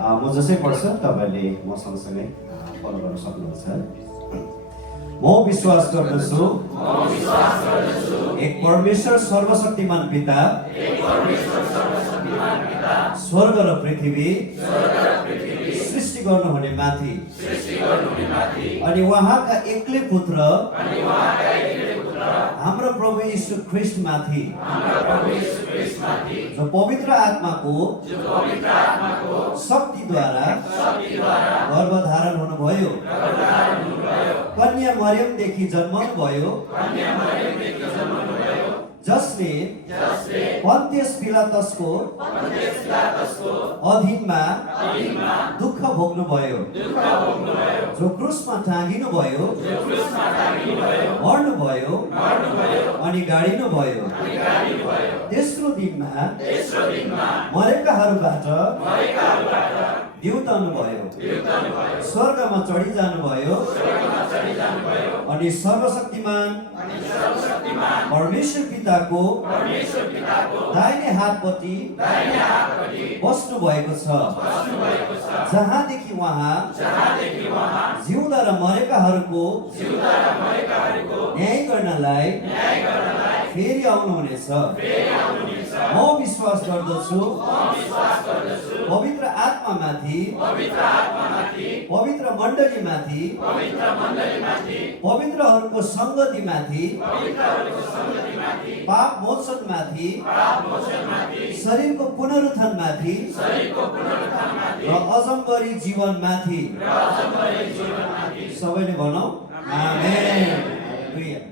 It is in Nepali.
म जसै पढ्छ तपाईँले म सँगसँगै फलो गर्न सक्नुहुन्छ। म विश्वास गर्दछु एक परमेश्वर सर्वशक्तिमान पिता स्वर्ग र पृथ्वी सृष्टि गर्नुहुने माथि अनि उहाँका एक्लै पुत्र हाम्रो प्रभु यीशु ख्रीष्ट माथि जो पवित्र आत्माको शक्तिद्वारा गर्भधारण हुनुभयो, कन्या मरियमदेखि जन्मनुभयो, जसले पन्तियस पिलातसको अधीनमा दुःख भोग्नुभयो, जो क्रुसमा टाँगिनुभयो, मर्नुभयो अनि गाडिनुभयो, तेस्रो दिनमा मरेकाहरूबाट जिउताउनुभयो, स्वर्गमा चढी जानुभयो अनि सर्वशक्तिमान परमेश्वर पिताको दाहिने हातपट्टि बस्नु भएको छ, जहाँदेखि उहाँ जिउँदा र मरेकाहरूको न्याय गर्नलाई फेरि आउनुहुनेछ। म विश्वास गर्दछु पवित्र आत्मामाथि, पवित्र मण्डलीमाथि, पवित्रहरूको सङ्गतिमाथि, पाप मोचनमाथि, शरीरको पुनरुत्थानमाथि र अजम्बरी जीवनमाथि। सबैले भनौँ आमेन।